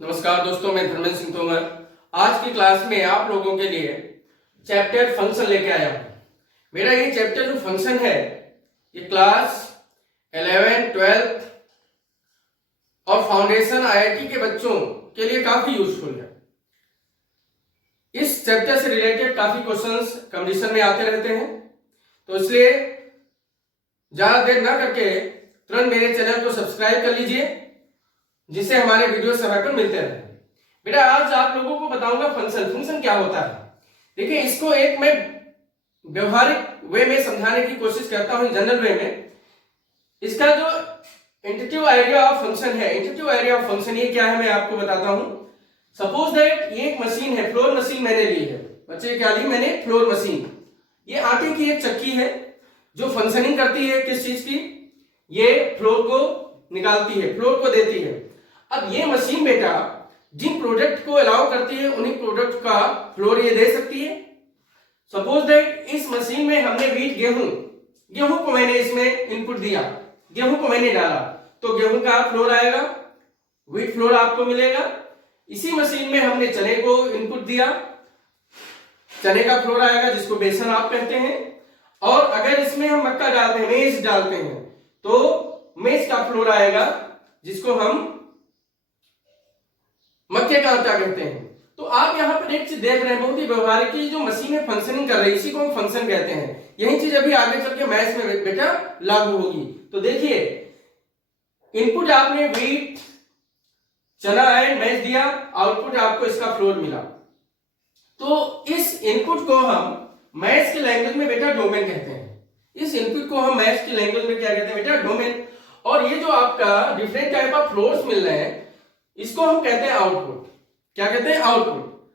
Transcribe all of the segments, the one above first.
नमस्कार दोस्तों, मैं धर्मेंद्र सिंह तोमर आज की क्लास में आप लोगों के लिए चैप्टर फंक्शन लेके आया हूं। मेरा ये चैप्टर जो फंक्शन है ये क्लास 11, 12 और फाउंडेशन आईआईटी के बच्चों के लिए काफी यूजफुल है। इस चैप्टर से रिलेटेड काफी क्वेश्चंस कंपटीशन में आते रहते हैं, तो इसलिए ज्यादा देर ना करके तुरंत मेरे चैनल को सब्सक्राइब कर लीजिए, जिससे हमारे वीडियो समय पर मिलते रहे। बेटा आज आप लोगों को बताऊंगा फंक्शन क्या होता है। देखिए, इसको एक मैं व्यवहारिक वे में समझाने की कोशिश करता हूं, जनरल वे में। इसका जो इंट्यूटिव आइडिया ऑफ फंक्शन है, इंट्यूटिव आइडिया ऑफ फंक्शन ये क्या है मैं आपको बताता हूं। सपोज दैट ये एक मशीन है, फ्लोर मशीन मैंने ली है। बच्चे क्या ली मैंने? Floor machine. ये आटे की एक चक्की है जो फंक्शनिंग करती है किस चीज की? ये फ्लोर को निकालती है, फ्लोर को देती है। अब ये मशीन बेटा जिन प्रोडक्ट को अलाउ करती है उन्हीं प्रोडक्ट का फ्लोर ये दे सकती है। सपोज दैट इस मशीन में हमने व्हीट गेहूं को मैंने इसमें इनपुट दिया, गेहूं को मैंने डाला, तो गेहूं का फ्लोर आएगा, व्हीट फ्लोर आपको मिलेगा। इसी मशीन में हमने चने को इनपुट दिया, चने का फ्लोर आएगा जिसको बेसन आप कहते हैं। और अगर इसमें हम मक्का डालते हैं, मेज डालते हैं, तो मेज का फ्लोर आएगा जिसको हम मक्के का आटा कहते हैं। तो आप यहां पर एक चीज देख रहे हैं, बहुत ही व्यवहारिक, की जो मशीनें फंक्शनिंग कर रही है इसी को हम फंक्शन कहते हैं। यही चीज अभी आगे चल के मैथ्स में बेटा लागू होगी। तो देखिए, इनपुट आपने व्हीट चना एंड मैश दिया, आउटपुट आपको इसका फ्लोर मिला। तो इस इनपुट को हम मैथ्स की लैंग्वेज में बेटा डोमेन कहते हैं। इस इनपुट को हम मैथ्स की लैंग्वेज में क्या कहते हैं बेटा? डोमेन। और ये जो आपका डिफरेंट टाइप ऑफ फ्लोर्स मिल रहे हैं इसको हम कहते हैं आउटपुट। क्या कहते हैं? आउटपुट।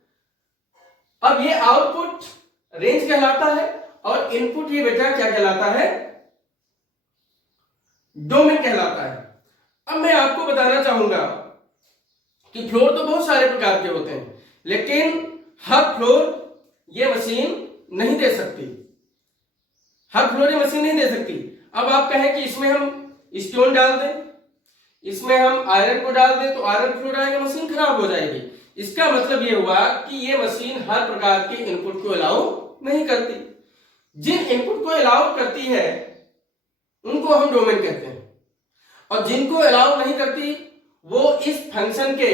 अब ये आउटपुट रेंज कहलाता है और इनपुट ये बेटा क्या कहलाता है? डोमेन कहलाता है। अब मैं आपको बताना चाहूंगा कि फ्लोर तो बहुत सारे प्रकार के होते हैं, लेकिन हर फ्लोर ये मशीन नहीं दे सकती, हर फ्लोर ये मशीन नहीं दे सकती। अब आप कहें कि इसमें हम स्टोन डाल दें, इसमें हम आयरन को डाल दें, तो आयरन फ्लोर आएगा, मशीन खराब हो जाएगी। इसका मतलब ये हुआ कि ये मशीन हर प्रकार के इनपुट को अलाउ नहीं करती। जिन इनपुट को अलाउ करती है उनको हम डोमेन कहते हैं, और जिनको अलाउ नहीं करती वो इस फंक्शन के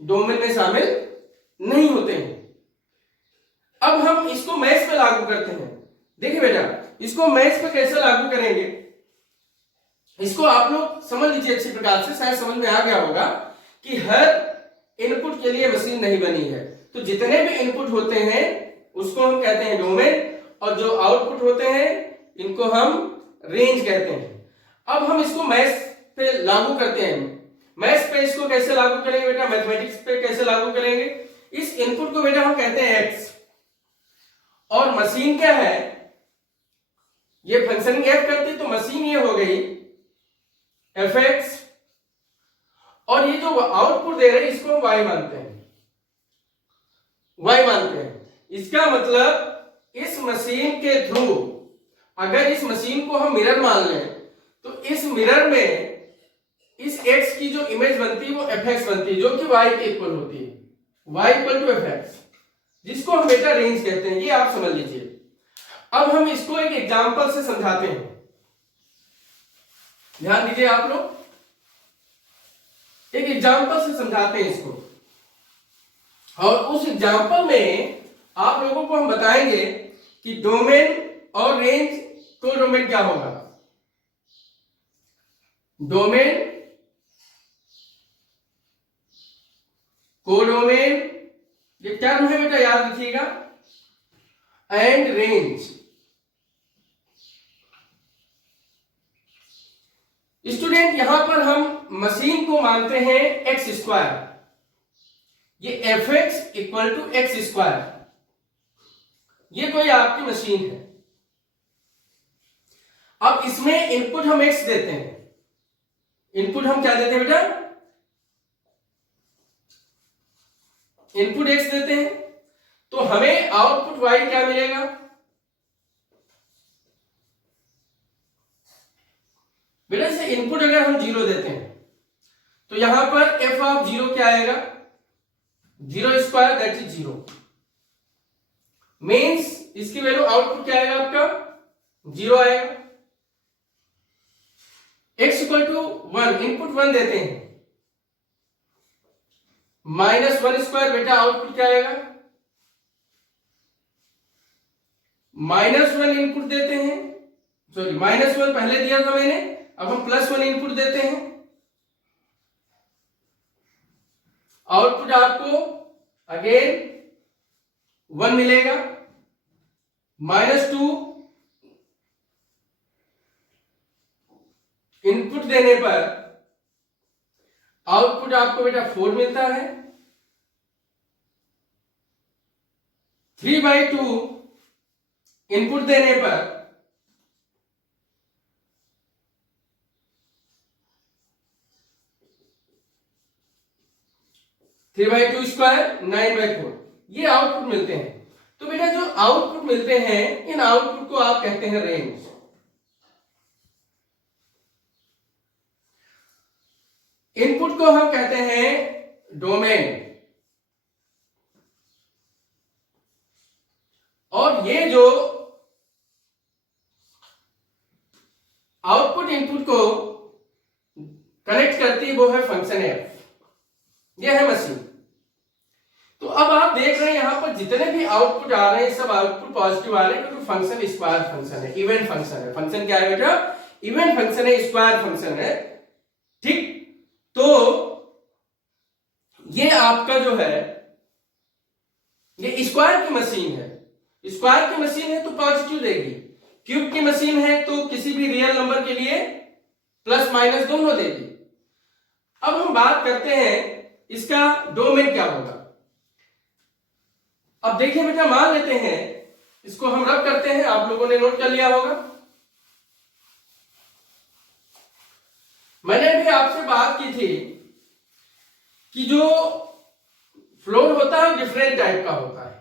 डोमेन में शामिल नहीं होते हैं। अब हम इसको मैथ्स पे लागू करते हैं। देखिए बेटा, इसको मैथ्स पे कैसे लागू करेंगे इसको आप लोग समझ लीजिए अच्छी प्रकार से, शायद समझ में आ गया होगा कि हर इनपुट के लिए मशीन नहीं बनी है। तो जितने भी इनपुट होते हैं उसको हम कहते हैं डोमेन, और जो आउटपुट होते हैं इनको हम रेंज कहते हैं। अब हम इसको मैथ्स पे लागू करते हैं। मैथ्स पे इसको कैसे लागू करेंगे बेटा? मैथमेटिक्स पे कैसे लागू करेंगे? इस इनपुट को बेटा हम कहते हैं एक्स, और मशीन क्या है? ये फंक्शनिंग एफ करती, तो मशीन ये हो गई एफ एक्स, और ये जो आउटपुट दे रहे हैं इसको हम वाई मानते हैं, वाई मानते हैं। इसका मतलब इस मशीन के थ्रू अगर इस मशीन को हम मिरर मान लें तो इस मिरर में इस एक्स की जो इमेज बनती है वो एफ एक्स बनती है, जो कि वाई के इक्वल होती है, y equal to f x, जिसको हम बेटा रेंज कहते हैं। ये आप समझ लीजिए। अब हम इसको एक एग्जांपल से समझाते हैं, ध्यान दीजिए आप लोग, एक एग्जांपल से समझाते हैं इसको। और उस एग्जांपल में आप लोगों को हम बताएंगे कि डोमेन और रेंज को डोमेन क्या होगा। डोमेन, कोडोमेन, ये टर्म है बेटा याद रखिएगा, एंड रेंज। स्टूडेंट यहां पर हम मशीन को मानते हैं एक्स स्क्वायर, ये f x equal to x square, ये कोई आपकी मशीन है। अब इसमें इनपुट हम एक्स देते हैं, इनपुट हम क्या देते हैं बेटा? इनपुट एक्स देते हैं, तो हमें आउटपुट वाई क्या मिलेगा? बेटा से इनपुट अगर हम 0 देते हैं तो यहां पर एफ ऑफ जीरो क्या आएगा, zero square that is zero, means इसकी वैल्यू आउटपुट क्या आएगा आपका, जीरो आएगा। x equal to one, input one देते हैं, माइनस वन स्क्वायर, बेटा आउटपुट क्या आएगा, माइनस वन इनपुट देते हैं, सॉरी माइनस वन पहले दिया था मैंने, अब हम प्लस वन इनपुट देते हैं, आउटपुट आपको अगेन वन मिलेगा। माइनस टू इनपुट देने पर आउटपुट आपको बेटा फोर मिलता है। 3/2 इनपुट देने पर थ्री बाई टू स्क्वायर 9/4 ये आउटपुट मिलते हैं। तो बेटा जो आउटपुट मिलते हैं इन आउटपुट को आप कहते हैं रेंज। इनपुट को हम कहते हैं डोमेन, और ये जो आउटपुट इनपुट को कनेक्ट करती है वो है फंक्शन एफ, ये है मशीन। तो अब आप देख रहे हैं यहां पर जितने भी आउटपुट आ रहे हैं सब आउटपुट पॉजिटिव आ रहे हैं, क्योंकि फंक्शन स्क्वायर फंक्शन है, इवेंट फंक्शन है। फंक्शन क्या है बेटा, इवेंट फंक्शन है, स्क्वायर फंक्शन है, ठीक। तो ये आपका जो है ये स्क्वायर की मशीन है, स्क्वायर की मशीन है तो पॉजिटिव देगी, क्यूब की मशीन है तो किसी भी रियल नंबर के लिए प्लस माइनस दोनों देगी। अब हम बात करते हैं इसका डोमेन क्या होगा। अब देखिए बेटा, मान लेते हैं इसको हम रब करते हैं, आप लोगों ने नोट कर लिया होगा। मैंने भी आपसे बात की थी कि जो फ्लोर होता है डिफरेंट टाइप का होता है।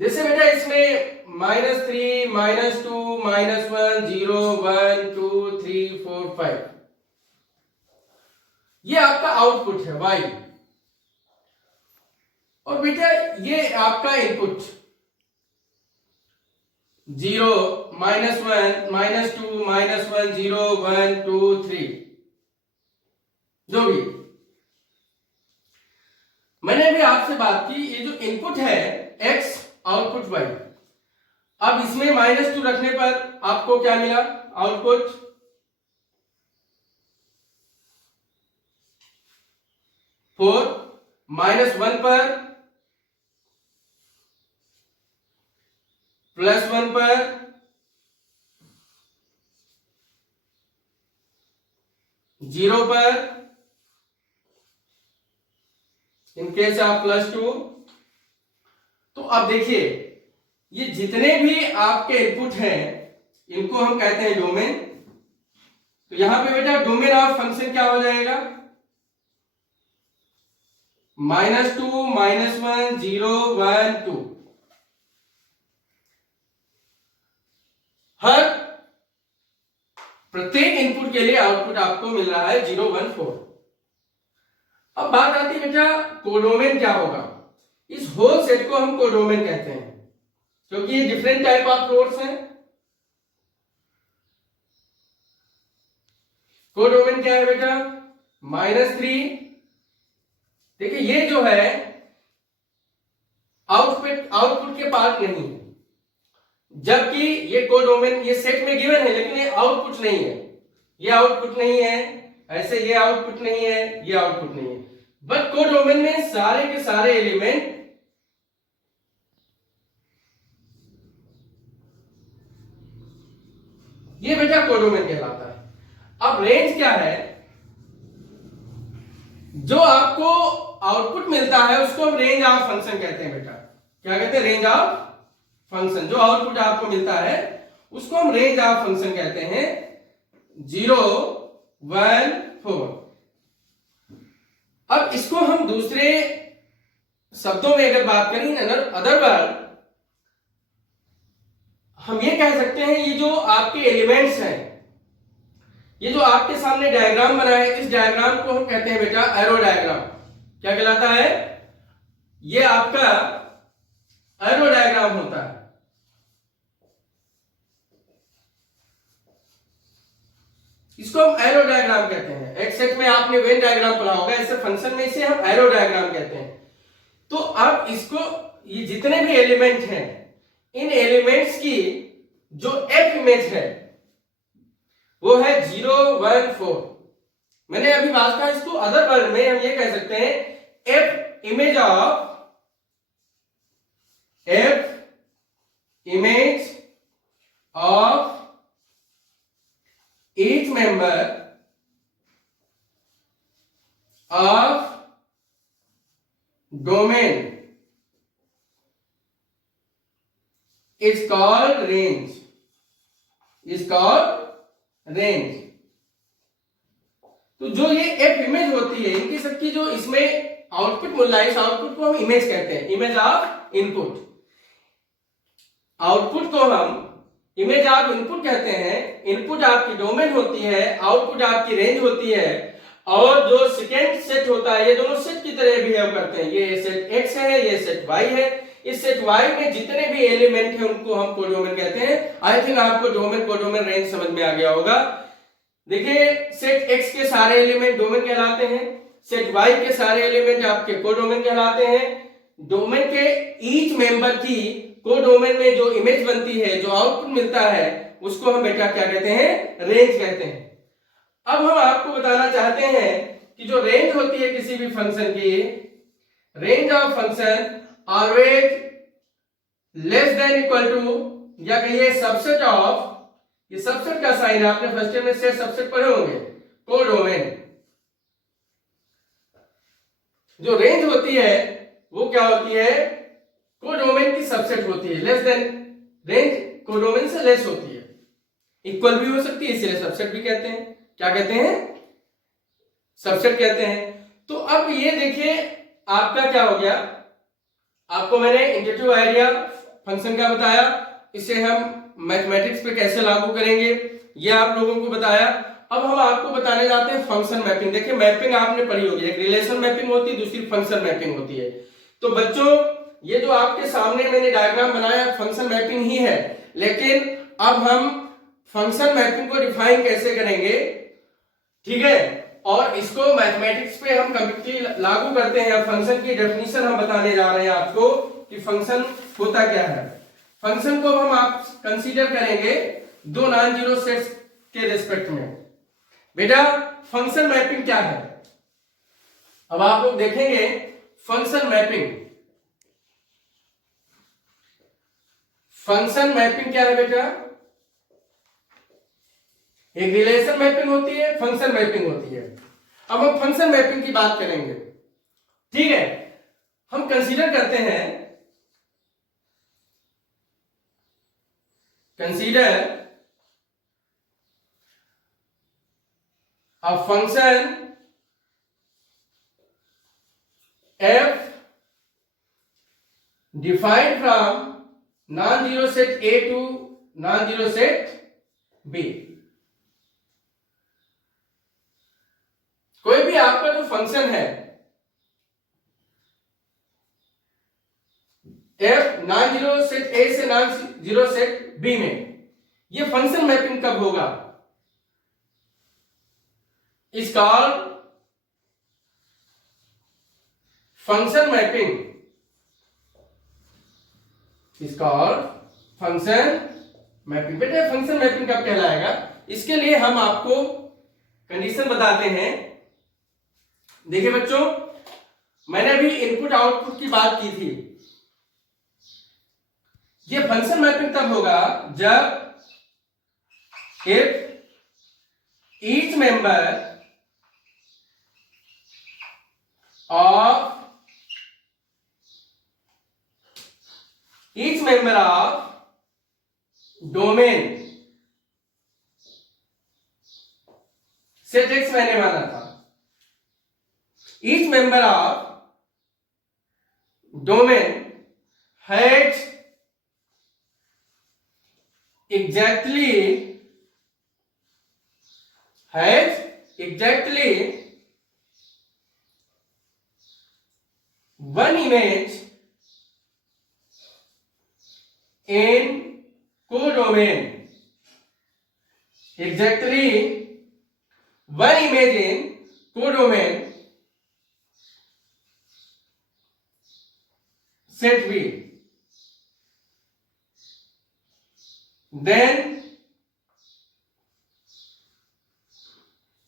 जैसे बेटा इसमें -3, -2, -1, 0, 1, 2, 3, 4, 5 ये आपका आउटपुट है y, और बेटा ये आपका इनपुट 0, -1, -2, -1, 0, 1, 2, 3 जो भी। मैंने भी आपसे बात की ये जो इनपुट है x, आउटपुट y। अब इसमें -2 रखने पर आपको क्या मिला, आउटपुट 4, -1 पर +1 पर जीरो पर, इनकेस आप +2। तो अब देखिए ये जितने भी आपके इनपुट हैं इनको हम कहते हैं डोमेन। तो यहां पे बेटा डोमेन ऑफ फंक्शन क्या हो जाएगा, -2, -1, 0, 1, 2। हर प्रत्येक इनपुट के लिए आउटपुट आपको मिल रहा है 0, 1, 4। अब बात आती है बेटा कोडोमेन क्या होगा। इस होल सेट को हम कोडोमेन कहते हैं, क्योंकि ये डिफरेंट टाइप ऑफ फ्लोर्स हैं। कोडोमेन क्या है बेटा, -3। देखिए ये जो है आउटपुट के पार्ट नहीं है, जबकि ये कोडोमेन ये सेट में गिवन है, लेकिन ये आउटपुट नहीं है, ये आउटपुट नहीं है, ऐसे ये आउटपुट नहीं है, ये आउटपुट नहीं है। बट कोडोमेन में सारे के सारे एलिमेंट ये बेटा कोडोमेन कहलाता है। अब रेंज क्या है, जो आपको आउटपुट मिलता है उसको हम रेंज ऑफ फंक्शन कहते हैं बेटा। क्या कहते हैं, रेंज ऑफ फंक्शन। जो आउटपुट आपको मिलता है उसको हम रेंज ऑफ फंक्शन कहते हैं, 0, 1, 4। अब इसको हम दूसरे शब्दों में अगर बात करें, अदर वर्ड, हम ये कह सकते हैं ये जो आपके एलिमेंट्स हैं ये जो आपके सामने डायग्राम बना है, इस डायग्राम को हम कहते हैं बेटा एरो डायग्राम। क्या कहलाता है? ये आपका एरो डायग्राम होता है। इसको हम एरो डायग्राम कहते हैं। एक सेट में आपने वेन डायग्राम पढ़ा होगा, ऐसे फंक्शन में इसे हम एरो डायग्राम कहते हैं। तो अब इसको, ये जितने भी एलिमेंट हैं, इन एलिमेंट्स की जो एफ इमेज है वो है 0 1 4। मैंने अभी बात कहा, इसको अदर वर्ड में हम ये कह सकते हैं F image of each member of domain is called range, तो जो ये एफ इमेज होती है, इनकी सबकी जो इसमें आउटपुट मूल्य है, इस आउटपुट को हम इमेज कहते हैं, इमेज ऑफ इनपुट। आउटपुट को हम इमेज ऑफ इनपुट कहते हैं। इनपुट आपकी डोमेन होती है, आउटपुट आपकी रेंज होती है, और जो सेकेंड सेट होता है, ये दोनों सेट की तरह बिहेव करते हैं। ये सेट एक्स है, ये सेट वाई है। इस सेट वाई में जितने भी एलिमेंट हैं उनको हम कोडोमेन कहते हैं। आई थिंक आपको डोमेन कोडोमेन रेंज समझ में आ गया होगा। देखिए, सेट एक्स के सारे एलिमेंट डोमेन कहलाते हैं, सेट वाई के सारे एलिमेंट आपके कोडोमेन कहलाते हैं। डोमेन के ईच मेंबर की कोडोमेन में जो इमेज बनती है, जो आउटपुट मिलता है, उसको हम बेटा क्या कहते हैं? रेंज कहते हैं। अब हम आपको बताना चाहते हैं कि जो रेंज होती है किसी भी फंक्शन की, range of function always less than equal to, या कहिए सबसेट ऑफ, ये सबसेट का साइन है, आपने फर्स्ट ईयर में सेट सबसेट पढ़े होंगे, कोडोमेन। जो रेंज होती है वो क्या होती है? कोडोमेन की सबसेट होती है। लेस देन, रेंज कोडोमेन से लेस होती है, इक्वल भी हो सकती है, इसलिए सबसेट भी कहते हैं। क्या कहते हैं? सबसेट कहते हैं। तो अब ये देखिए, आपका क्या हो गया, आपको मैंने इंट्यूटिव आइडिया फंक्शन का बताया, इसे हम मैथमेटिक्स पे कैसे लागू करेंगे ये आप लोगों को बताया। अब हम आपको बताने जाते हैं फंक्शन मैपिंग। देखिए, मैपिंग आपने पढ़ी होगी, एक रिलेशन मैपिंग होती है, दूसरी फंक्शन मैपिंग होती है। तो बच्चों, ये जो आपके सामने मैंने डायग्राम बनाया फंक्शन मैपिंग ही है, लेकिन अब हम फंक्शन मैपिंग को डिफाइन कैसे करेंगे, ठीक है, और इसको मैथमेटिक्स पे हम कंप्लीटली लागू करते हैं। फंक्शन की डेफिनेशन हम बताने जा रहे हैं आपको कि फंक्शन होता क्या है। फंक्शन को हम आप कंसीडर करेंगे दो नॉन जीरो सेट्स के रिस्पेक्ट में। बेटा, फंक्शन मैपिंग क्या है? अब आप लोग देखेंगे फंक्शन मैपिंग। फंक्शन मैपिंग क्या है बेटा? एक रिलेशन मैपिंग होती है, फंक्शन मैपिंग होती है। अब हम फंक्शन मैपिंग की बात करेंगे, ठीक है। हम कंसीडर करते हैं, consider a function f defined from non-zero set A to non-zero set B। कोई भी आपका जो फंक्शन है f non zero set A से नॉन जीरो सेट B में, ये फंक्शन मैपिंग कब होगा? Is called function mapping, is called function mapping. बेटा, फंक्शन मैपिंग कब कहलाएगा? इसके लिए हम आपको कंडीशन बताते हैं। देखिए बच्चों, मैंने अभी इनपुट आउटपुट की बात की थी। ये फंक्शन मैपिंग तब होगा जब if each member of domain, set x मैंने माना था, each member of domain has exactly has exactly one image in codomain, exactly one image in codomain set V, then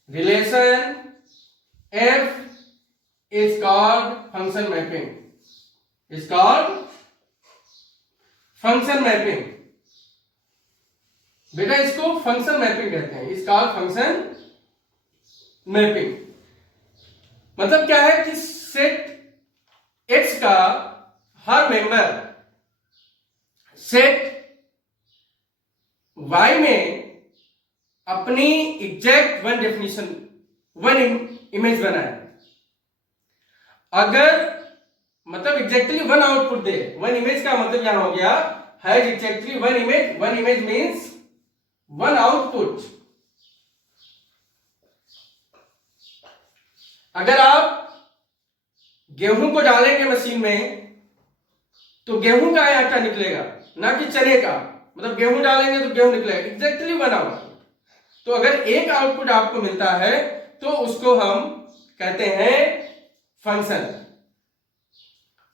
relation F is called function mapping, is called function mapping. बेटा इसको function mapping कहते हैं, इस called function mapping. मतलब क्या है कि set x का हर मेंबर सेट वाई में अपनी exact one definition one image बनाए। अगर मतलब एग्जैक्टली वन आउटपुट दे, वन इमेज का मतलब यहां हो गया has exactly one image, one image means one output. अगर आप गेहूं को डालेंगे मशीन में तो गेहूं का आटा निकलेगा, ना कि चने का। मतलब गेहूं डालेंगे तो गेहूं निकलेगा, एग्जैक्टली वन आउटपुट। तो अगर एक आउटपुट आपको मिलता है तो उसको हम कहते हैं फंक्शन।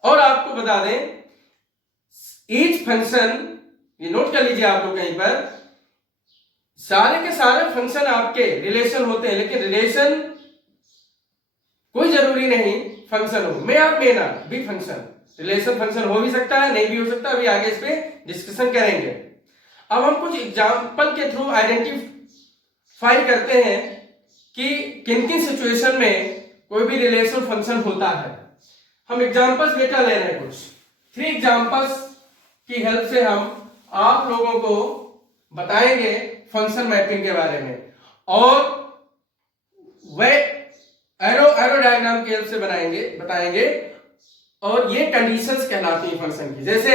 और आपको बता दें ईच फंक्शन, ये नोट कर लीजिए आप लोग कहीं पर, सारे के सारे फंक्शन आपके रिलेशन होते हैं, लेकिन रिलेशन कोई जरूरी नहीं फंक्शन हो। मे और may not be function, relation function हो भी सकता है, नहीं भी हो सकता। अभी आगे इस पे डिस्कशन करेंगे। अब हम कुछ एग्जाम्पल के थ्रू आइडेंटिफाई करते हैं कि किन किन सिचुएशन में कोई भी रिलेशन फंक्शन होता है। हम एग्जाम्पल्स बेटा ले रहे हैं कुछ 3 एग्जाम्पल्स की हेल्प से हम आप लोगों को बताएंगे फंक्शन मैपिंग के बारे में, और वह एरो डायग्राम की हेल्प से बताएंगे। और ये कंडीशंस कहलाती हैं फंक्शन की। जैसे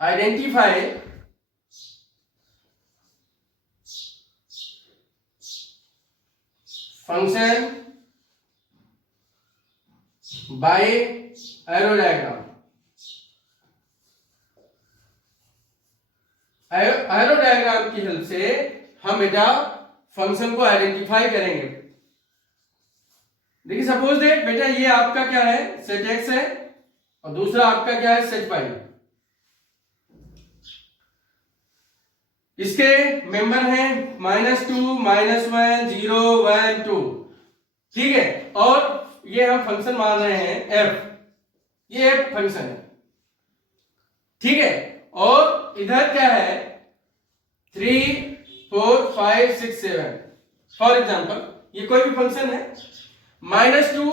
identify function by arrow diagram. Arrow diagram की हेल्प से हम बेटा फंक्शन को आइडेंटिफाई करेंगे। देखिए सपोज दैट बेटा ये आपका क्या है, सेट एक्स है, और दूसरा आपका क्या है, सेट वाई। इसके मेंबर हैं -2, -1, 0, 1, 2, ठीक है। और ये हम फंक्शन मान रहे हैं f, ये f फंक्शन है, ठीक है। और इधर क्या है 3, 4, 5, 6, 7। फॉर एग्जाम्पल ये कोई भी फंक्शन है। -2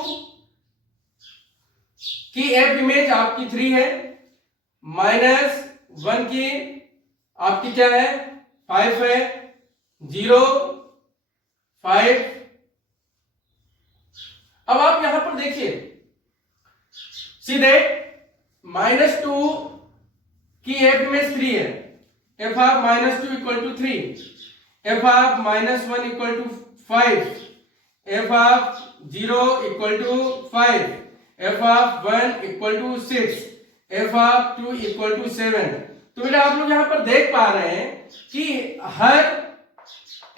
की f इमेज आपकी 3 है, -1 की आपकी क्या है 5 है, 0, 5। अब आप यहां पर देखिए सीधे -2 की f इमेज 3 है, f of -2 equal to 3, f of -1 equal to 5, f of 0 equal to 5, f of 1 equal to 6, f of 2 equal to 7। तो बेटा आप लोग यहां पर देख पा रहे हैं कि हर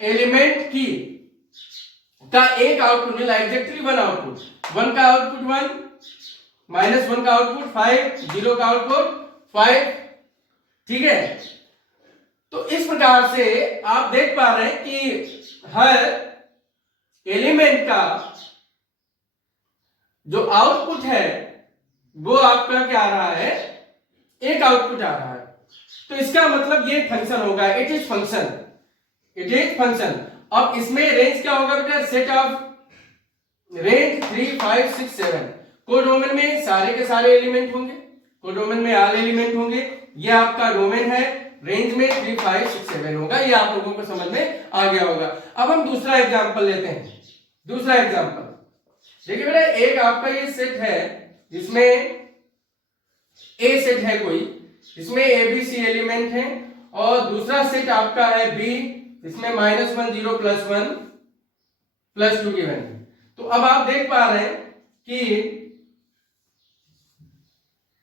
एलिमेंट की का एक आउटपुट मिला, एग्जैक्टली वन आउटपुट। 1 का आउटपुट 1, -1 का आउटपुट 5, 0 का आउटपुट 5, ठीक है। तो इस प्रकार से आप देख पा रहे हैं कि हर एलिमेंट का जो आउटपुट है वो आपका क्या आ रहा है, एक आउटपुट आ रहा है। तो इसका मतलब ये फंक्शन होगा, इट इज फंक्शन। अब इसमें रेंज क्या होगा बेटा, सेट ऑफ रेंज 3, 5, 6, 7। कोडोमेन में सारे के सारे एलिमेंट होंगे, कोडोमेन में ऑल एलिमेंट होंगे। ये आपका डोमेन है, रेंज में 3, 5, 6, 7 होगा। ये आप लोगों को समझ में आ गया होगा। अब हम दूसरा एग्जांपल लेते हैं। दूसरा एग्जांपल देखिए बेटा, एक आपका ये सेट है जिसमें ए सेट है कोई, इसमें ABC एलिमेंट हैं और दूसरा सेट आपका है B, इसमें -1 0 +1 +2 गिवन है। तो अब आप देख पा रहे हैं कि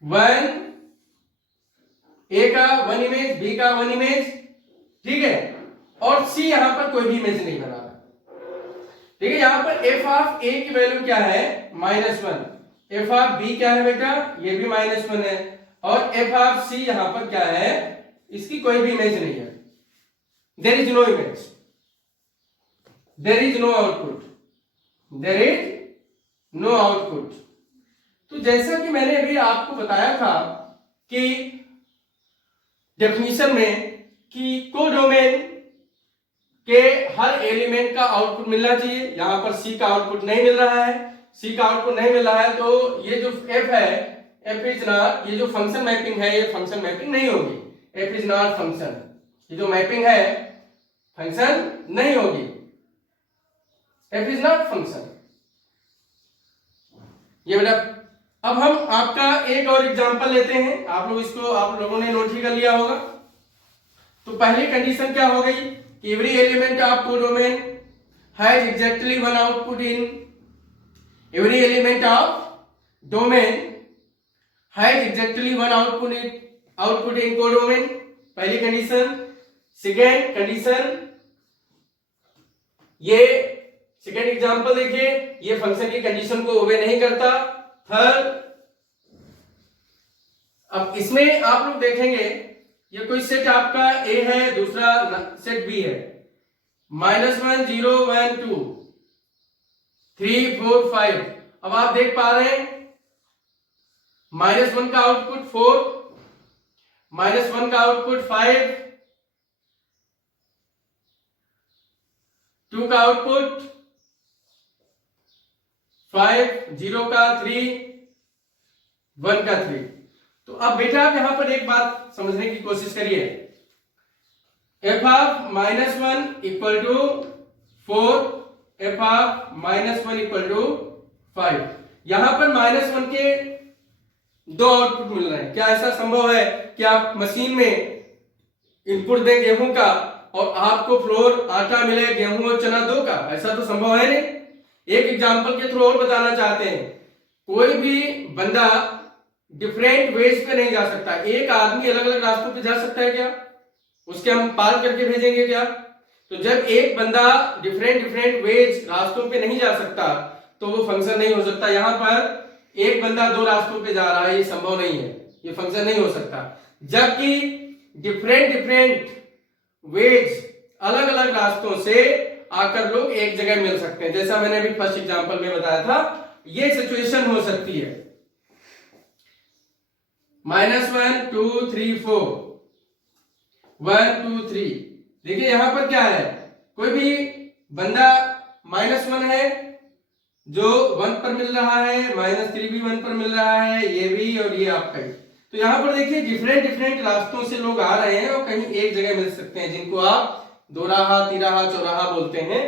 1 A का 1 इमेज, B का 1 इमेज, ठीक है, और C यहां पर कोई भी इमेज नहीं बना रहा। ठीक है, यहां पर f ऑफ A की वैल्यू क्या है? -1। f ऑफ B क्या है बेटा? ये भी -1 है। और f ऑफ C यहां पर क्या है? इसकी कोई भी इमेज नहीं है। There is no image, there is no output, there is no output. तो जैसा कि मैंने अभी आपको बताया था कि डेफिनेशन में कि कोडोमेन के हर एलिमेंट का आउटपुट मिलना चाहिए, यहां पर C का आउटपुट नहीं मिल रहा है। C का आउटपुट नहीं मिल रहा है तो ये जो f है, f इज नॉट, ये जो फंक्शन मैपिंग है, ये फंक्शन मैपिंग नहीं होगी। f इज नॉट फंक्शन, ये जो मैपिंग है फंक्शन नहीं होगी। f is not function. ये बेटा, अब हम आपका एक और एग्जांपल लेते हैं। आप लोगों ने नोट ही कर लिया होगा। तो पहली कंडीशन क्या हो गई कि every element of codomain has exactly one output in every element of domain has exactly one output in codomain, पहली कंडीशन। सेकेंड कंडीशन, ये सेकेंड एग्जांपल देखिए, ये फंक्शन की कंडीशन को ओबे नहीं करता। थर्ड, अब इसमें आप लोग देखेंगे ये कोई सेट आपका A है, दूसरा सेट B है, -1 0 1 2 3 4 5। अब आप देख पा रहे हैं -1 का आउटपुट 4, -1 का आउटपुट 5, 2 का आउटपुट 5, 0 का 3, 1 का 3। तो अब बेटा आप यहां पर एक बात समझने की कोशिश करिए। f of -1 equal to 4, f of -1 equal to 5। यहां पर -1 के दो आउटपुट मिल रहे हैं। क्या ऐसा संभव है कि आप मशीन में इनपुट दें गेहूं का और आपको फ्लोर आटा मिले गेहूं और चना 2 का? ऐसा तो संभव है नहीं। एक एग्जांपल के थ्रू और बताना चाहते हैं, कोई भी बंदा डिफरेंट वेज पे नहीं जा सकता। एक आदमी अलग अलग रास्तों पे जा सकता है क्या? उसके हम पार करके भेजेंगे क्या? तो जब एक बंदा डिफरेंट वेज रास्तों पे नहीं जा सकता तो वो फंक्शन नहीं हो सकता। यहां पर एक बंदा 2 रास्तों पे जा रहा है, ये संभव नहीं है, ये फंक्शन नहीं हो सकता। जबकि डिफरेंट वेज अलग अलग रास्तों से आकर लोग एक जगह मिल सकते हैं, जैसा मैंने अभी फर्स्ट एग्जांपल में बताया था, ये सिचुएशन हो सकती है। -1 2 3 4 1 2 3। देखिए यहां पर क्या है, कोई भी बंदा -1 है जो 1 पर मिल रहा है, -3 भी 1 पर मिल रहा है, ये भी और ये आपका ही। तो यहां पर देखिए डिफरेंट रास्तों से लोग आ रहे हैं और कहीं एक जगह मिल सकते हैं, जिनको आप दोराहा, तिराहा, चौराहा बोलते हैं।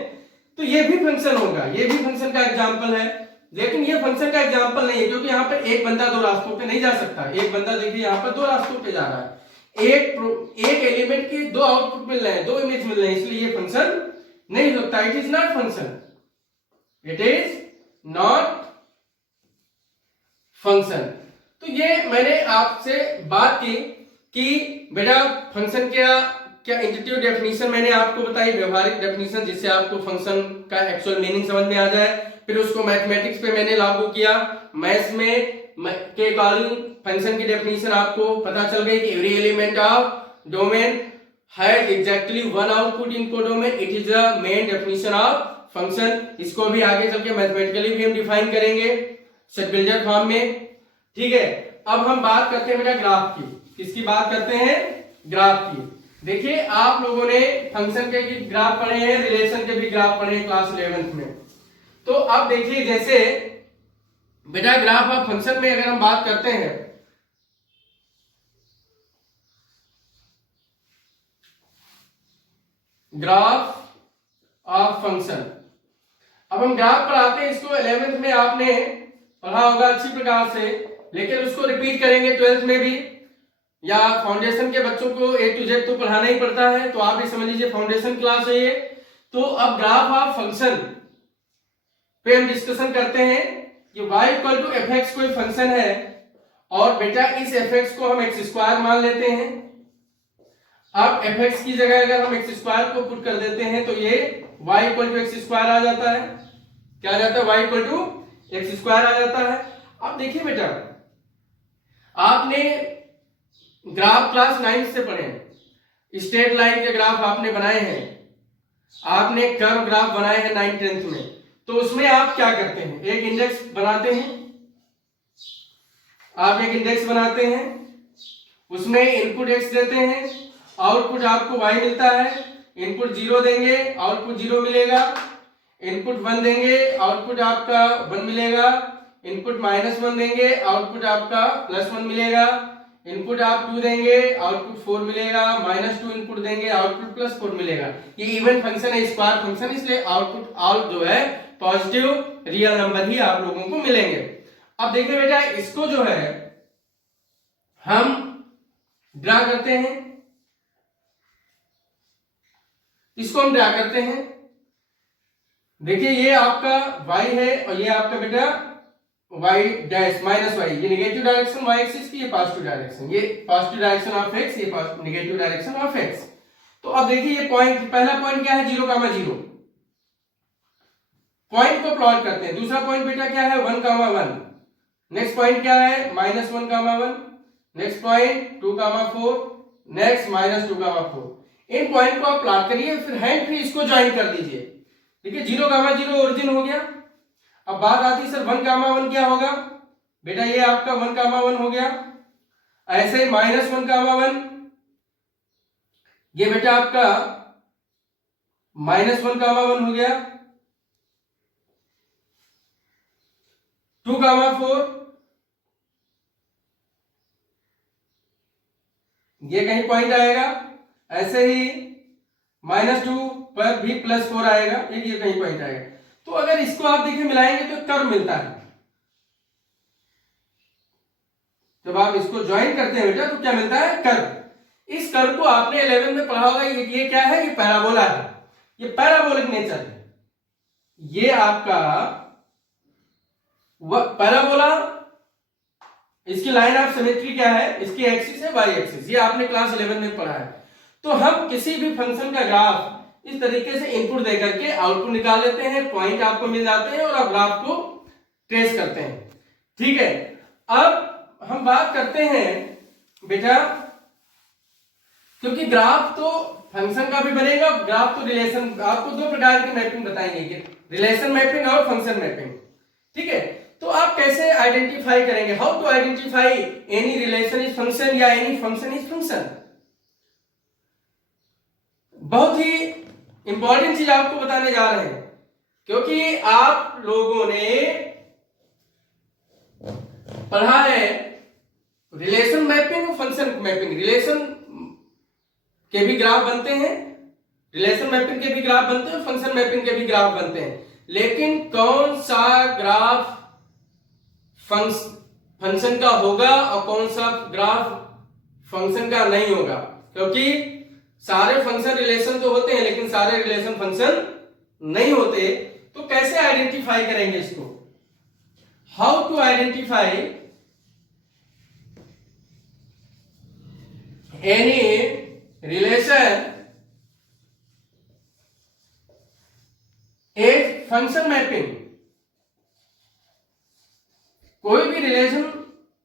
तो ये भी फंक्शन होगा, ये भी फंक्शन का एग्जांपल है। लेकिन ये फंक्शन का एग्जांपल नहीं है, क्योंकि यहाँ पर एक बंदा 2 रास्तों पे नहीं जा सकता। एक बंदा देखिए यहाँ पर 2 रास्तों पे जा रहा है, एक एलिमेंट के 2 आउटपुट मिल रहे हैं, 2 इमेज मिल रहे हैं, इसलिए ये फंक्शन नहीं होता। It is not function, it is not function. तो ये मैंने आपसे बात की कि बेटा फंक्शन क्या इंट्यूटिव डेफिनेशन मैंने आपको बताई, व्यवहारिक डेफिनेशन, जिससे आपको फंक्शन का एक्चुअल मीनिंग समझ में आ जाए। फिर उसको मैथमेटिक्स पे मैंने लागू किया, मैथ्स में के अकॉर्डिंग फंक्शन की डेफिनेशन आपको पता चल गई कि every element of domain has exactly one output in codomain, it is the main definition of function. इसको भी आगे चल के मैथमेटिकली भी हम डिफाइन करेंगे सेट बिल्डर फॉर्म में, ठीक है। अब हम बात करते हैं बेटा ग्राफ की। किसकी बात करते हैं? ग्राफ की। देखिए आप लोगों ने फंक्शन के भी ग्राफ पढ़े हैं, रिलेशन के भी ग्राफ पढ़े हैं क्लास 11th में। तो अब देखिए जैसे बेटा ग्राफ ऑफ फंक्शन में अगर हम बात करते हैं, ग्राफ ऑफ फंक्शन, अब हम ग्राफ पर आते हैं। इसको 11th में आपने पढ़ा होगा अच्छी प्रकार से, लेकिन उसको रिपीट करेंगे 12th में भी। या फाउंडेशन के बच्चों को A to Z तो पढ़ाना ही पड़ता है, तो आप ये समझ लीजिए फाउंडेशन क्लास है ये। तो अब ग्राफ ऑफ फंक्शन पे हम डिस्कशन करते हैं कि y equal to f x कोई फंक्शन है और बेटा इस एफ एक्स को हम एक्स स्क्वायर मान लेते हैं। अब एफ एक्स की जगह अगर हम एक्स स्क्वायर को पुट कर देते हैं तो ये y equal to x square आ जाता है। क्या आ जाता है? y equal to x square आ जाता है। अब देखिए बेटा, आपने ग्राफ क्लास 9 से पढ़े, स्ट्रेट लाइन के ग्राफ आपने बनाए हैं, आपने कर्व ग्राफ बनाए हैं 9th 10th में, तो उसमें आप क्या करते हैं? एक इंडेक्स बनाते हैं, आप एक इंडेक्स बनाते हैं, उसमें इनपुट x देते हैं, आउटपुट आपको y मिलता है। इनपुट 0 देंगे, आउटपुट 0 मिलेगा। इनपुट 1 देंगे, आउटपुट आपका 1 मिलेगा। इनपुट -1 देंगे, आउटपुट आपका +1 मिलेगा। इनपुट आप 2 देंगे, आउटपुट 4 मिलेगा। -2 इनपुट देंगे, आउटपुट +4 मिलेगा। ये इवन फंक्शन है, स्क्वायर फंक्शन, इसलिए आउटपुट ऑल जो है पॉजिटिव रियल नंबर ही आप लोगों को मिलेंगे। अब देखिए बेटा, इसको जो है हम ड्रा करते हैं, इसको हम ड्रा करते हैं। देखिए ये आपका y है और ये आपका बेटा y डैश -y, ये नेगेटिव डायरेक्शन y एक्सिस की, ये पॉजिटिव डायरेक्शन, ये पॉजिटिव डायरेक्शन ऑफ x, ये नेगेटिव डायरेक्शन ऑफ x। तो अब देखिए ये पॉइंट, पहला पॉइंट क्या है? 0,0 पॉइंट को प्लॉट करते हैं। दूसरा पॉइंट बेटा क्या है? 1,1। नेक्स्ट पॉइंट क्या है? -1,1। Next point 2,4। नेक्स्ट -2,4। इन पॉइंट को आप प्लॉट करिए, फिर हैंड फ्री इसको ज्वाइन कर दीजिए। देखिए 0,0 ओरिजिन हो गया। अब बात आती है सर 1,1 क्या होगा? बेटा ये आपका 1,1 हो गया। ऐसे -1,1, ये बेटा आपका -1,1 हो गया। 2,4, ये कहीं पॉइंट आएगा। ऐसे ही -2 पर भी +4 आएगा, ये कहीं पॉइंट आएगा। तो अगर इसको आप देखिए मिलाएंगे तो कर्व मिलता है। जब आप इसको ज्वाइन करते हैं बेटा तो क्या मिलता है? कर्व। इस कर्व को आपने 11 में पढ़ा होगा। ये क्या है? ये पैराबोला है, ये पैराबोलिक नेचर है। ये आपका पैराबोला, इसकी लाइन ऑफ सिमेट्री क्या है? इसकी एक्सिस है y एक्सिस, ये आपने क्लास 11 में पढ़ा है। तो हम किसी भी फंक्शन का ग्राफ इस तरीके से इनपुट देकर के आउटपुट निकाल लेते हैं, पॉइंट आपको मिल जाते हैं और आप ग्राफ को ट्रेस करते हैं। ठीक है, अब हम बात करते हैं बेटा, क्योंकि ग्राफ तो फंक्शन का भी बनेगा, ग्राफ तो रिलेशन, आपको दो प्रकार की मैपिंग बताएंगे, रिलेशन मैपिंग और फंक्शन मैपिंग। ठीक है, तो आप कैसे आइडेंटिफाई करेंगे? How to identify any relation is function या एनी फंक्शन इज फंक्शन। बहुत ही इंपॉर्टेंट चीज आपको बताने जा रहे हैं, क्योंकि आप लोगों ने पढ़ा है रिलेशन मैपिंग और फंक्शन मैपिंग। रिलेशन के भी ग्राफ बनते हैं, रिलेशन मैपिंग के भी ग्राफ बनते हैं, फंक्शन मैपिंग के भी ग्राफ बनते हैं, लेकिन कौन सा ग्राफ फंक्शन का होगा और कौन सा ग्राफ फंक्शन का नहीं होगा? क्योंकि सारे फंक्शन रिलेशन तो होते हैं लेकिन सारे रिलेशन फंक्शन नहीं होते। तो कैसे आइडेंटिफाई करेंगे इसको? How to identify any relation as function mapping. कोई भी रिलेशन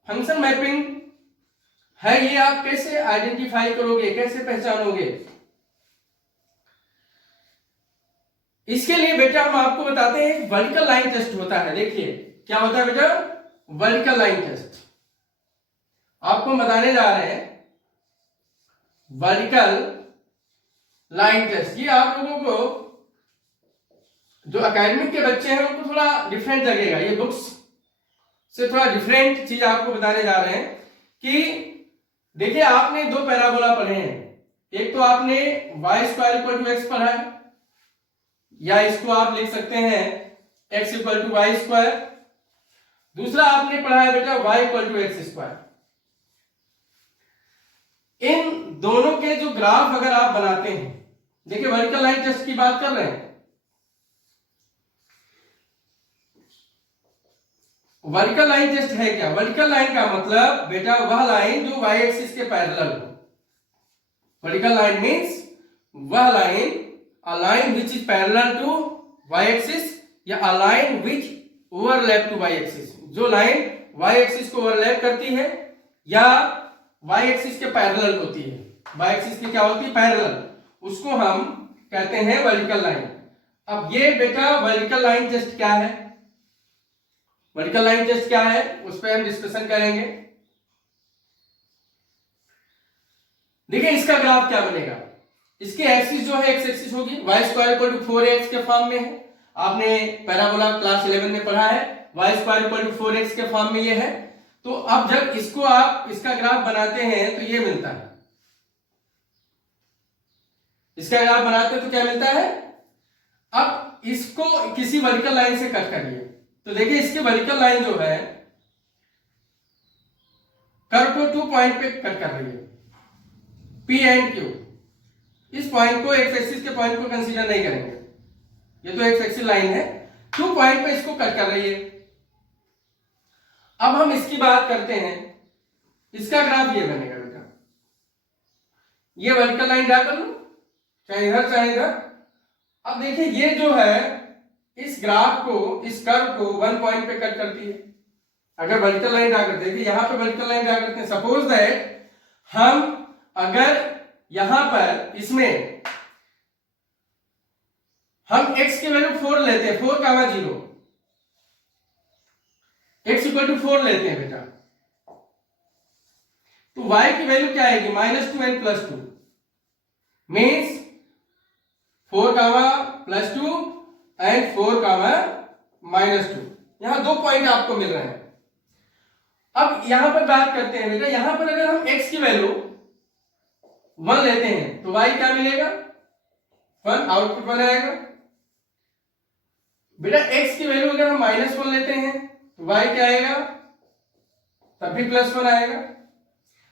फंक्शन मैपिंग है, ये आप कैसे आइडेंटिफाई करोगे, कैसे पहचानोगे? इसके लिए बेटा हम आपको बताते हैं वर्टिकल लाइन टेस्ट होता है। देखिए क्या होता है बेटा? वर्टिकल लाइन टेस्ट आपको बताने जा रहे हैं। वर्टिकल लाइन टेस्ट ये आप लोगों को, जो एकेडमिक के बच्चे हैं उनको थोड़ा डिफरेंट लगेगा, ये बुक्स से थोड़ा डिफरेंट चीज आपको बताने जा रहे हैं। कि देखिए आपने दो पैराबोला पढ़े हैं, एक तो आपने y² = x पढ़ा है, या इसको आप लिख सकते हैं x = y²। दूसरा आपने पढ़ा है बेटा y = x²। इन दोनों के जो ग्राफ अगर आप बनाते हैं, देखिए वर्टिकल लाइन टेस्ट की बात कर रहे हैं, वर्टिकल लाइन टेस्ट है क्या? वर्टिकल लाइन का मतलब बेटा वह लाइन जो वाई एक्सिस के पैरेलल हो। वर्टिकल लाइन मींस वह line, a line which is parallel to Y axis या a line which overlap to Y axis. जो लाइन वाई एक्सिस को ओवरलैप करती है या वाई एक्सिस के पैरेलल होती है, वाई एक्सिस की क्या होती है? पैरेलल, उसको हम कहते हैं वर्टिकल लाइन। अब ये बेटा वर्टिकल लाइन टेस्ट क्या है, वर्टिकल लाइन टेस्ट क्या है, उस पर हम डिस्कशन करेंगे। देखिए इसका ग्राफ क्या बनेगा, इसकी एक्सिस जो है एक्स एक्सिस होगी, Y square equal to 4x के फॉर्म में है। आपने पैराबोला क्लास 11 में पढ़ा है, Y square equal to 4x के फॉर्म में ये है। तो अब जब इसको आप इसका ग्राफ बनाते हैं तो ये मिलता है, इसका ग्राफ बनाते हैं तो क्या मिलता है। अब इसको किसी वर्टिकल लाइन से कट करिए, तो देखिए इसकी वर्टिकल लाइन जो है कर्व को 2 पॉइंट पे कट कर रही है, P एंड Q। इस पॉइंट को एक्स एक्सिस के पॉइंट को कंसीडर नहीं करेंगे, ये तो एक्स एक्सिस लाइन है, 2 पॉइंट पे इसको कट कर रही है। अब हम इसकी बात करते हैं, इसका ग्राफ ये बनेगा बेटा, ये वर्टिकल लाइन ड्रा कर लो, चाहे इधर चाहे इधर। अब देखिए ये जो है इस ग्राफ को, इस कर्व को 1 पॉइंट पे कट करती है। अगर वर्टिकल लाइन ड्रा करते हैं, यहां पे वर्टिकल लाइन ड्रा करते हैं, सपोज दैट हम अगर यहां पर इसमें हम x की वैल्यू 4 लेते हैं, 4,0, x इक्वल टू 4 लेते हैं बेटा, तो y की वैल्यू क्या आएगी? -2n + 2 means 4, +2 and 4, -2। यहां 2 पॉइंट आपको मिल रहे हैं। अब यहां पर बात करते हैं बेटा, यहां पर अगर हम x की वैल्यू 1 लेते हैं तो y क्या मिलेगा? 1, आउटपुट 1 आएगा। बेटा x की वैल्यू अगर हम -1 लेते हैं तो y क्या आएगा? तब भी +1 आएगा।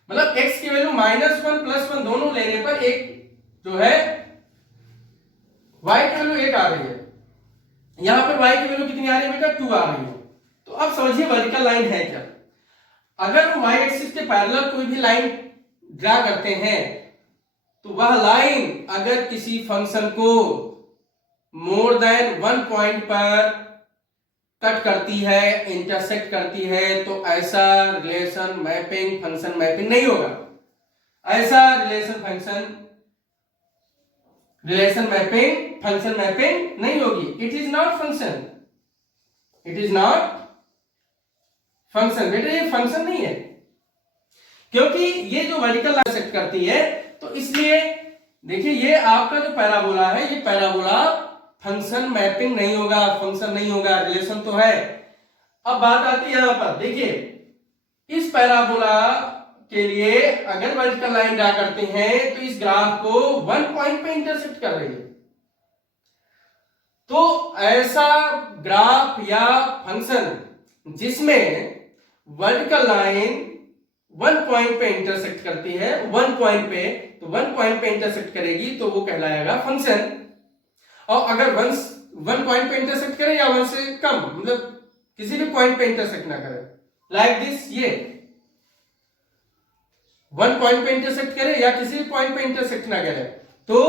मतलब x की वैल्यू -1 +1 दोनों लेने पर एक जो है y की वैल्यू 1 आ रही है, यहां पर y की वैल्यू कितनी आ रही है बेटा? 2 आ रही है। तो अब समझिए वर्टिकल लाइन है क्या। अगर हम y एक्सिस के पैरेलल कोई भी लाइन ड्रा करते हैं तो वह लाइन अगर किसी फंक्शन को मोर देन 1 पॉइंट पर कट करती है, इंटरसेक्ट करती है, तो ऐसा रिलेशन मैपिंग फंक्शन मैपिंग नहीं होगा। ऐसा रिलेशन मैपिंग फंक्शन मैपिंग नहीं होगी। It is not function, it is not function. बेटा ये फंक्शन नहीं है, क्योंकि ये जो वर्टिकल लाइन सेट करती है, तो इसलिए देखिए ये आपका जो पैराबोला है, ये पैराबोला फंक्शन मैपिंग नहीं होगा, फंक्शन नहीं होगा, रिलेशन तो है। अब बात आती है यहां पर, देखिए इस पैराबोला के लिए अगर वर्टिकल लाइन ड्रा करते हैं तो इस ग्राफ को 1 पॉइंट पे इंटरसेक्ट कर रही है। तो ऐसा ग्राफ या फंक्शन जिसमें वर्टिकल लाइन 1 पॉइंट पे इंटरसेक्ट करती है, 1 पॉइंट पे, तो 1 पॉइंट पे इंटरसेक्ट करेगी तो वो कहलाएगा फंक्शन। और अगर 1 पॉइंट पे इंटरसेक्ट करे या 1 से कम, मतलब किसी भी पॉइंट पे इंटरसेक्ट ना करे, लाइक दिस, ये 1 पॉइंट पे इंटरसेक्ट करे या किसी भी पॉइंट पे इंटरसेक्ट ना करे, तो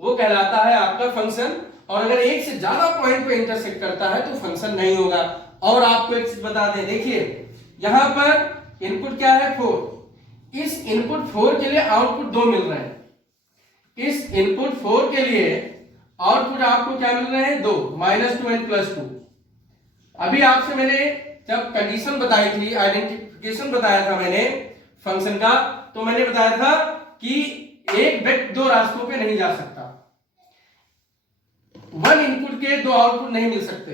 वो कहलाता है आपका फंक्शन। और अगर एक से ज्यादा पॉइंट पे इंटरसेक्ट करता है तो फंक्शन नहीं होगा। और आपको एक चीज बता दें, देखिए यहां पर इनपुट क्या है? 4। इस इनपुट 4 के लिए आउटपुट 2 मिल रहे हैं। इस इनपुट 4 के लिए आउटपुट आपको क्या मिल रहे हैं? 2, -2n + 2। अभी आपसे मैंने जब कंडीशन बताई थी, आइडेंटिफिकेशन बताया था मैंने फंक्शन का, तो मैंने बताया था कि एक व्यक्ति 2 रास्तों पे नहीं जा सकता, 1 इनपुट के 2 आउटपुट नहीं मिल सकते।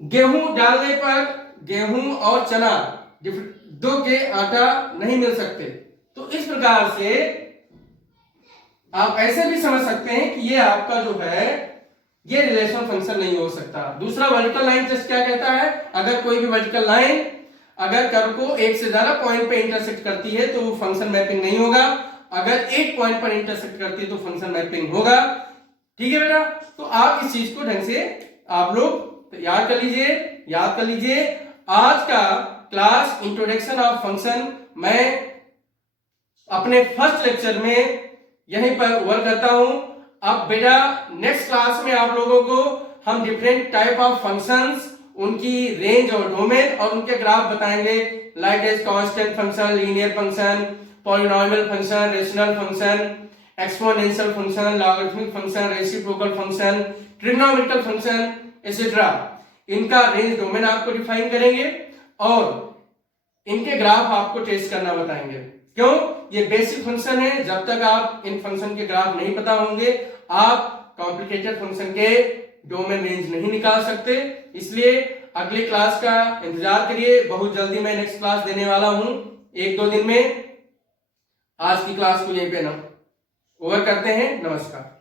गेहूं डालने पर गेहूं और चना 2 के आटा नहीं मिल सकते। तो इस प्रकार से आप ऐसे भी समझ सकते हैं कि ये आपका जो है ये रिलेशन फंक्शन नहीं हो सकता। दूसरा वर्टिकल लाइन टेस्ट क्या कहता है? अगर कोई भी वर्टिकल लाइन अगर कर्व को एक से ज्यादा पॉइंट पे इंटरसेक्ट करती है तो वो फंक्शन मैपिंग नहीं होगा, अगर एक पॉइंट पर इंटरसेक्ट करती है तो फंक्शन मैपिंग होगा। ठीक है बेटा, तो आप इस चीज को ढंग से आप लोग याद कर लीजिए। आज का क्लास इंट्रोडक्शन ऑफ फंक्शन मैं अपने फर्स्ट लेक्चर में यहीं पर ओवर करता हूं। अब बेटा नेक्स्ट क्लास में आप लोगों को हम डिफरेंट टाइप ऑफ फंक्शंस, उनकी रेंज और डोमेन और उनके ग्राफ बताएंगे, like as constant function, linear function, polynomial function, rational function, exponential function, logarithmic function, reciprocal function, trigonometrical function etcetera. इनका रेंज डोमेन आपको डिफाइन करेंगे और इनके ग्राफ आपको टेस्ट करना बताएंगे। क्यों? ये बेसिक फंक्शन है, जब तक आप इन फंक्शन के ग्राफ नहीं पता होंगे आप कॉम्प्लिकेटेड फंक्शन के डोमेन रेंज नहीं निकाल सकते। इसलिए अगली क्लास का इंतजार करिए, बहुत जल्दी मैं नेक्स्ट क्लास देने वाला हूं, 1-2 दिन में। आज की क्लास को यहीं पे ना ओवर करते हैं। नमस्कार।